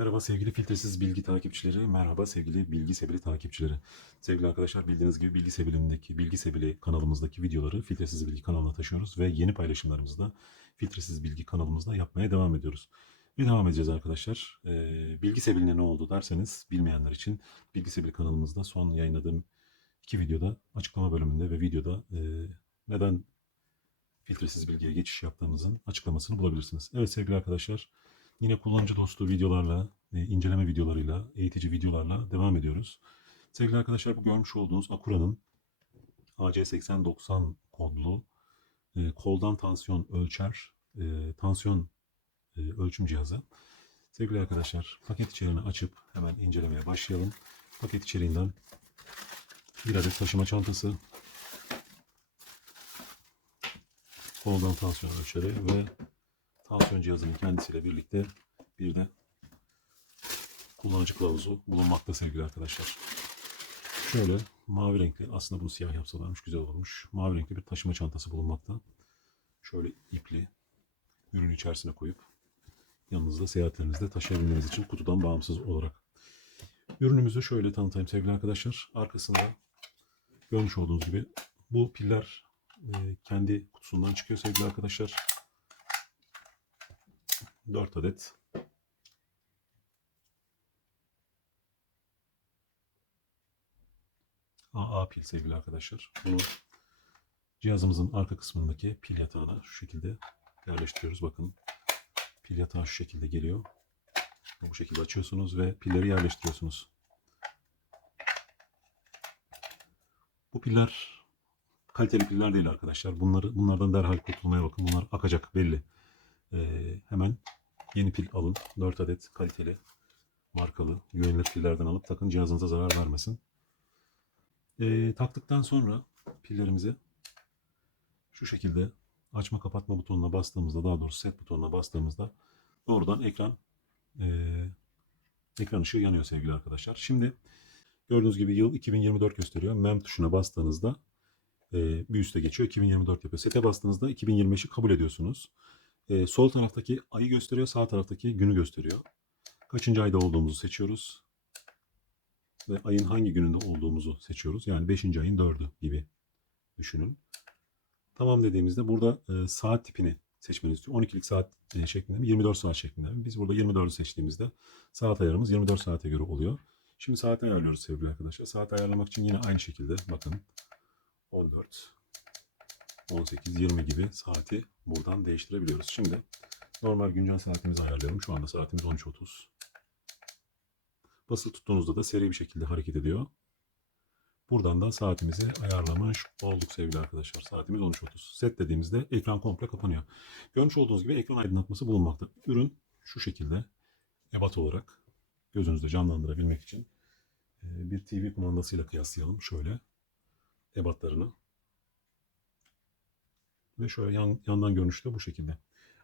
Merhaba sevgili filtresiz bilgi takipçileri, merhaba sevgili bilgi sebili takipçileri. Sevgili arkadaşlar bildiğiniz gibi bilgi sebilindeki, bilgi sebili kanalımızdaki videoları filtresiz bilgi kanalına taşıyoruz ve yeni paylaşımlarımızı da filtresiz bilgi kanalımızda yapmaya devam ediyoruz. Ve devam edeceğiz arkadaşlar. Ee, bilgi sebiline ne oldu derseniz bilmeyenler için bilgi sebili kanalımızda son yayınladığım iki videoda açıklama bölümünde ve videoda e, neden filtresiz bilgiye geçiş yaptığımızın açıklamasını bulabilirsiniz. Evet sevgili arkadaşlar Yine kullanıcı dostu videolarla, e, inceleme videolarıyla, eğitici videolarla devam ediyoruz. Sevgili arkadaşlar bu görmüş olduğunuz Akura'nın AC8090 kodlu e, koldan tansiyon ölçer, e, tansiyon e, ölçüm cihazı. Sevgili arkadaşlar paket içeriğini açıp hemen incelemeye başlayalım. Paket içeriğinden bir adet taşıma çantası, koldan tansiyon ölçeri ve tansiyon cihazının kendisiyle birlikte bir de kullanıcı kılavuzu bulunmakta sevgili arkadaşlar. Şöyle mavi renkli aslında bunu siyah yapsalarmış güzel olmuş. Mavi renkli bir taşıma çantası bulunmakta. Şöyle ipli ürün içerisine koyup yanınızda seyahatlerinizde taşıyabilmeniz için kutudan bağımsız olarak. Ürünümüzü şöyle tanıtayım sevgili arkadaşlar. Arkasında görmüş olduğunuz gibi bu piller e, kendi kutusundan çıkıyor sevgili arkadaşlar. 4 adet AA pil sevgili arkadaşlar. Bunu cihazımızın arka kısmındaki pil yatağına şu şekilde yerleştiriyoruz. Bakın pil yatağı şu şekilde geliyor. Bu şekilde açıyorsunuz ve pilleri yerleştiriyorsunuz. Bu piller kaliteli piller değil arkadaşlar. Bunları bunlardan derhal kurtulmaya bakın. Bunlar akacak belli. Ee, hemen yeni pil alın. 4 adet kaliteli, markalı, güvenilir pillerden alıp takın cihazınıza zarar vermesin. Ee, taktıktan sonra pillerimizi şu şekilde açma kapatma butonuna bastığımızda daha doğrusu set butonuna bastığımızda doğrudan ekran ee, ekran ışığı yanıyor sevgili arkadaşlar. Şimdi gördüğünüz gibi yıl 2024 gösteriyor. MEM tuşuna bastığınızda ee, bir üste geçiyor. 2024 yapıyor. Sete bastığınızda 2025'i kabul ediyorsunuz. Ee, sol taraftaki ayı gösteriyor, sağ taraftaki günü gösteriyor. Kaçıncı ayda olduğumuzu seçiyoruz. Ve ayın hangi gününde olduğumuzu seçiyoruz. Yani 5. ayın 4'ü gibi düşünün. Tamam dediğimizde burada e, saat tipini seçmenizi istiyor. 12'lik saat e, şeklinde mi? 24 saat şeklinde mi? Biz burada 24'ü seçtiğimizde saat ayarımız 24 saate göre oluyor. Şimdi saati ayarlıyoruz sevgili arkadaşlar. Saat ayarlamak için yine aynı şekilde bakın 14, 18, 20 gibi saati buradan değiştirebiliyoruz. Şimdi normal güncel saatimizi ayarlayalım. Şu anda saatimiz 13.30. Basılı tuttuğunuzda da seri bir şekilde hareket ediyor. Buradan da saatimizi ayarlamış olduk sevgili arkadaşlar. Saatimiz 13.30. Set dediğimizde ekran komple kapanıyor. Görmüş olduğunuz gibi ekran aydınlatması bulunmakta. Ürün şu şekilde ebat olarak gözünüzde canlandırabilmek için e, bir TV kumandasıyla kıyaslayalım. Şöyle ebatlarını ve şöyle yan, yandan görünüşü de bu şekilde.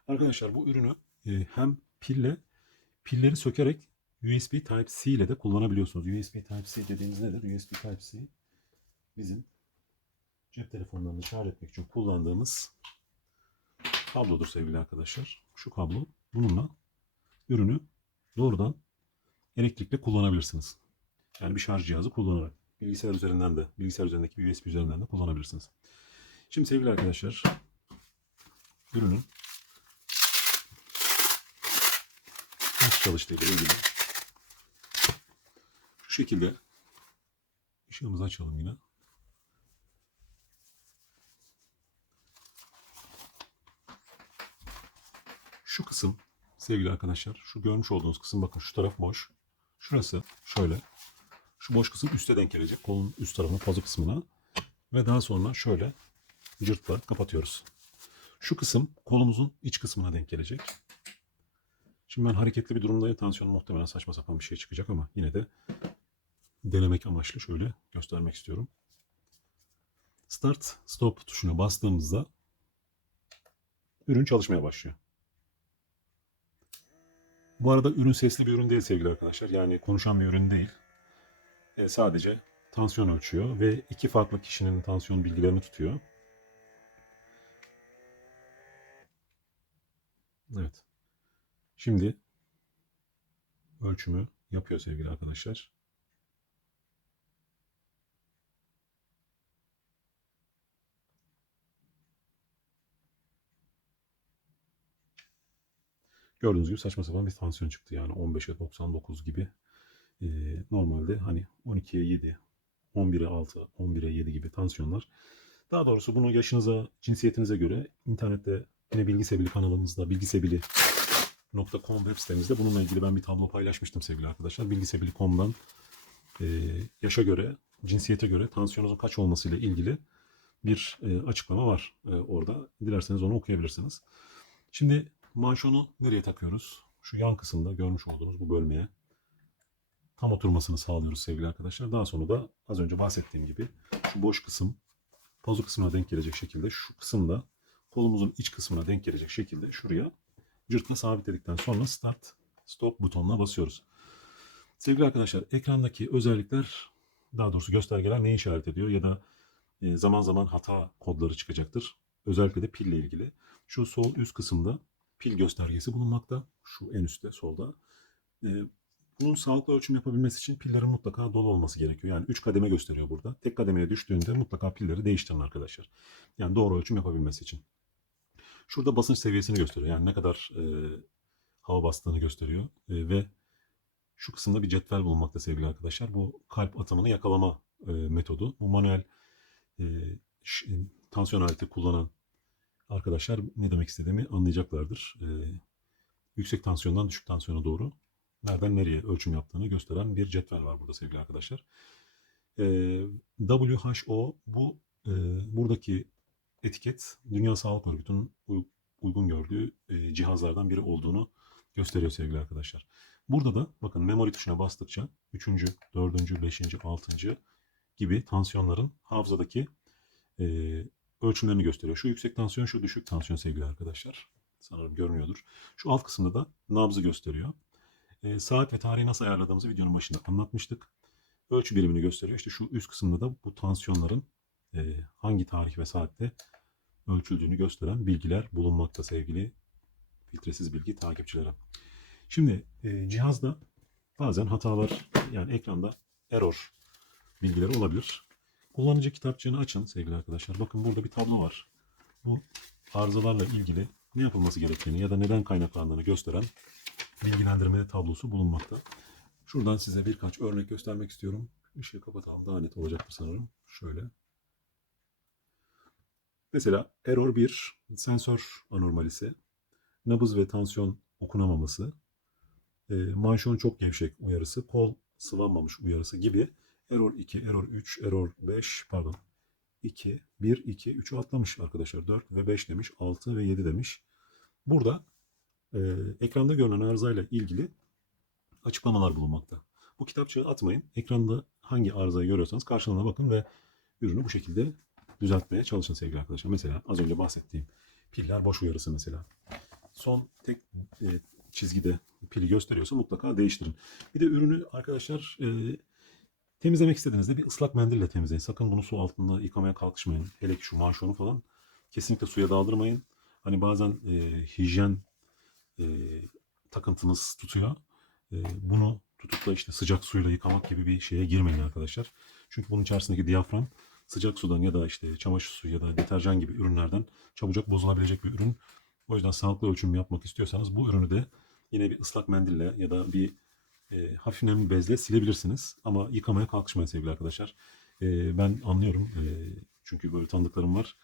Arkadaşlar bu ürünü e, hem pille pilleri sökerek USB Type-C ile de kullanabiliyorsunuz. USB Type-C dediğimiz nedir? USB Type-C bizim cep telefonlarını şarj etmek için kullandığımız kablodur sevgili arkadaşlar. Şu kablo bununla ürünü doğrudan elektrikle kullanabilirsiniz. Yani bir şarj cihazı kullanarak bilgisayar üzerinden de bilgisayar üzerindeki USB üzerinden de kullanabilirsiniz. Şimdi sevgili arkadaşlar ürünün nasıl çalıştığı ile ilgili şekilde ışığımızı açalım yine. Şu kısım sevgili arkadaşlar şu görmüş olduğunuz kısım bakın şu taraf boş. Şurası şöyle. Şu boş kısım üste denk gelecek. Kolun üst tarafına pazu kısmına. Ve daha sonra şöyle cırtla kapatıyoruz. Şu kısım kolumuzun iç kısmına denk gelecek. Şimdi ben hareketli bir durumdayım. Tansiyonum muhtemelen saçma sapan bir şey çıkacak ama yine de denemek amaçlı şöyle göstermek istiyorum. Start stop tuşuna bastığımızda ürün çalışmaya başlıyor. Bu arada ürün sesli bir ürün değil sevgili arkadaşlar. Yani konuşan bir ürün değil. E, sadece tansiyon ölçüyor ve iki farklı kişinin tansiyon bilgilerini tutuyor. Evet. Şimdi ölçümü yapıyor sevgili arkadaşlar. Gördüğünüz gibi saçma sapan bir tansiyon çıktı. Yani 15'e 99 gibi. Ee, normalde hani 12'ye 7, 11'e 6, 11'e 7 gibi tansiyonlar. Daha doğrusu bunu yaşınıza, cinsiyetinize göre internette yine Bilgi Sebili kanalımızda bilgisebili.com web sitemizde bununla ilgili ben bir tablo paylaşmıştım sevgili arkadaşlar. Bilgisebili.com'dan e, yaşa göre, cinsiyete göre tansiyonunuzun kaç olmasıyla ilgili bir e, açıklama var e, orada. Dilerseniz onu okuyabilirsiniz. Şimdi manşonu nereye takıyoruz? Şu yan kısımda görmüş olduğunuz bu bölmeye tam oturmasını sağlıyoruz sevgili arkadaşlar. Daha sonra da az önce bahsettiğim gibi şu boş kısım pazu kısmına denk gelecek şekilde şu kısımda kolumuzun iç kısmına denk gelecek şekilde şuraya cırtla sabitledikten sonra start stop butonuna basıyoruz. Sevgili arkadaşlar ekrandaki özellikler daha doğrusu göstergeler neyi işaret ediyor ya da e, zaman zaman hata kodları çıkacaktır. Özellikle de pille ilgili. Şu sol üst kısımda pil göstergesi bulunmakta. Şu en üstte solda. E, bunun sağlıklı ölçüm yapabilmesi için pillerin mutlaka dolu olması gerekiyor. Yani 3 kademe gösteriyor burada. Tek kademeye düştüğünde mutlaka pilleri değiştirin arkadaşlar. Yani doğru ölçüm yapabilmesi için. Şurada basınç seviyesini gösteriyor. Yani ne kadar e, hava bastığını gösteriyor. E, ve şu kısımda bir cetvel bulunmakta sevgili arkadaşlar. Bu kalp atımını yakalama e, metodu. Bu manuel e, ş- tansiyon aleti kullanan arkadaşlar ne demek istediğimi anlayacaklardır. E, yüksek tansiyondan düşük tansiyona doğru nereden nereye ölçüm yaptığını gösteren bir cetvel var burada sevgili arkadaşlar. Ee, WHO bu e, buradaki etiket Dünya Sağlık Örgütü'nün uy- uygun gördüğü e, cihazlardan biri olduğunu gösteriyor sevgili arkadaşlar. Burada da bakın memory tuşuna bastıkça 3. 4. 5. 6. gibi tansiyonların hafızadaki e, ölçümlerini gösteriyor. Şu yüksek tansiyon, şu düşük tansiyon sevgili arkadaşlar. Sanırım görünüyordur. Şu alt kısımda da nabzı gösteriyor. E, saat ve tarihi nasıl ayarladığımızı videonun başında anlatmıştık. Ölçü birimini gösteriyor. İşte şu üst kısımda da bu tansiyonların e, hangi tarih ve saatte ölçüldüğünü gösteren bilgiler bulunmakta sevgili filtresiz bilgi takipçilere. Şimdi e, cihazda bazen hatalar yani ekranda error bilgileri olabilir. Kullanıcı kitapçığını açın sevgili arkadaşlar. Bakın burada bir tablo var. Bu arızalarla ilgili ne yapılması gerektiğini ya da neden kaynaklandığını gösteren bilgilendirme tablosu bulunmakta. Şuradan size birkaç örnek göstermek istiyorum. Işığı kapatalım daha net olacaktır sanırım. Şöyle. Mesela error 1 sensör anormalisi, nabız ve tansiyon okunamaması, e, manşon çok gevşek uyarısı, kol sıvanmamış uyarısı gibi error 2, error 3, error 5 pardon 2, 1, 2, 3'ü atlamış arkadaşlar. 4 ve 5 demiş, 6 ve 7 demiş. Burada e, ekranda görünen arızayla ilgili açıklamalar bulunmakta. Bu kitapçığı atmayın. Ekranda hangi arızayı görüyorsanız karşılığına bakın ve ürünü bu şekilde düzeltmeye çalışın sevgili arkadaşlar. Mesela az önce bahsettiğim piller boş uyarısı mesela. Son tek e, çizgide pili gösteriyorsa mutlaka değiştirin. Bir de ürünü arkadaşlar e, temizlemek istediğinizde bir ıslak mendille temizleyin. Sakın bunu su altında yıkamaya kalkışmayın. Hele ki şu manşonu falan kesinlikle suya daldırmayın. Hani bazen e, hijyen e, takıntınız tutuyor. E, bunu tutup da işte sıcak suyla yıkamak gibi bir şeye girmeyin arkadaşlar. Çünkü bunun içerisindeki diyafram sıcak sudan ya da işte çamaşır suyu ya da deterjan gibi ürünlerden çabucak bozulabilecek bir ürün. O yüzden sağlıklı ölçüm yapmak istiyorsanız bu ürünü de yine bir ıslak mendille ya da bir e, hafif nemli bezle silebilirsiniz. Ama yıkamaya kalkışmayın sevgili arkadaşlar. E, ben anlıyorum. E, çünkü böyle tanıdıklarım var.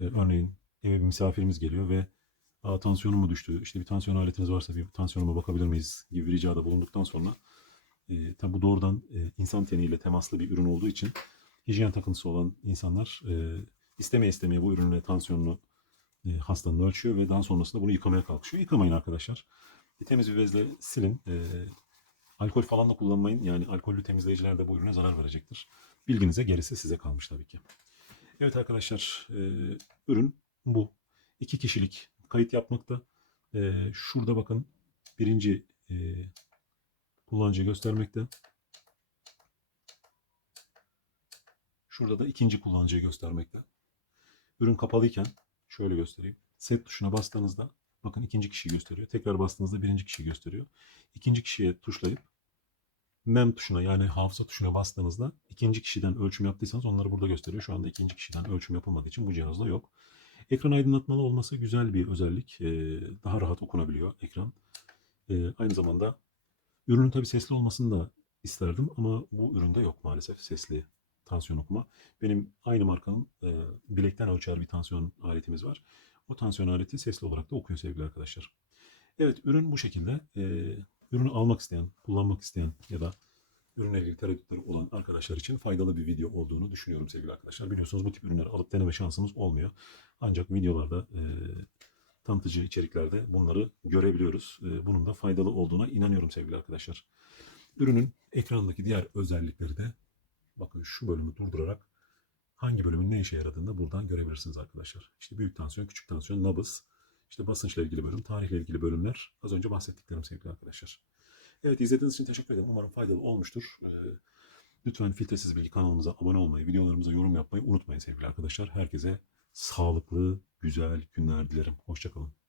E, örneğin eve bir misafirimiz geliyor ve Aa, tansiyonum mu düştü? İşte bir tansiyon aletiniz varsa bir tansiyonuma bakabilir miyiz gibi bir ricada bulunduktan sonra e, tabi bu doğrudan e, insan teniyle temaslı bir ürün olduğu için hijyen takıntısı olan insanlar e, istemeye istemeye bu ürünle tansiyonunu e, hastanın ölçüyor ve daha sonrasında bunu yıkamaya kalkışıyor. Yıkamayın arkadaşlar. Bir temiz bir bezle silin. E, alkol falan da kullanmayın. Yani alkollü temizleyiciler de bu ürüne zarar verecektir. Bilginize gerisi size kalmış tabii ki. Evet arkadaşlar e, ürün bu. İki kişilik kayıt yapmakta. E, şurada bakın birinci e, kullanıcı göstermekte. Şurada da ikinci kullanıcıyı göstermekte. Ürün kapalıyken şöyle göstereyim. Set tuşuna bastığınızda Bakın ikinci kişiyi gösteriyor. Tekrar bastığınızda birinci kişiyi gösteriyor. İkinci kişiye tuşlayıp mem tuşuna yani hafıza tuşuna bastığınızda ikinci kişiden ölçüm yaptıysanız onları burada gösteriyor. Şu anda ikinci kişiden ölçüm yapılmadığı için bu cihazda yok. Ekran aydınlatmalı olması güzel bir özellik. Ee, daha rahat okunabiliyor ekran. Ee, aynı zamanda ürünün tabi sesli olmasını da isterdim ama bu üründe yok maalesef sesli tansiyon okuma. Benim aynı markanın e, bilekten ölçer bir tansiyon aletimiz var. O tansiyon aleti sesli olarak da okuyor sevgili arkadaşlar. Evet ürün bu şekilde. E, ürünü almak isteyen, kullanmak isteyen ya da ürünle ilgili tereddütleri olan arkadaşlar için faydalı bir video olduğunu düşünüyorum sevgili arkadaşlar. Biliyorsunuz bu tip ürünleri alıp deneme şansımız olmuyor. Ancak videolarda, e, tanıtıcı içeriklerde bunları görebiliyoruz. E, bunun da faydalı olduğuna inanıyorum sevgili arkadaşlar. Ürünün ekrandaki diğer özellikleri de bakın şu bölümü durdurarak hangi bölümün ne işe yaradığını da buradan görebilirsiniz arkadaşlar. İşte büyük tansiyon, küçük tansiyon, nabız, işte basınçla ilgili bölüm, tarihle ilgili bölümler az önce bahsettiklerim sevgili arkadaşlar. Evet izlediğiniz için teşekkür ederim. Umarım faydalı olmuştur. Ee, lütfen Filtresiz Bilgi kanalımıza abone olmayı, videolarımıza yorum yapmayı unutmayın sevgili arkadaşlar. Herkese sağlıklı, güzel günler dilerim. Hoşçakalın.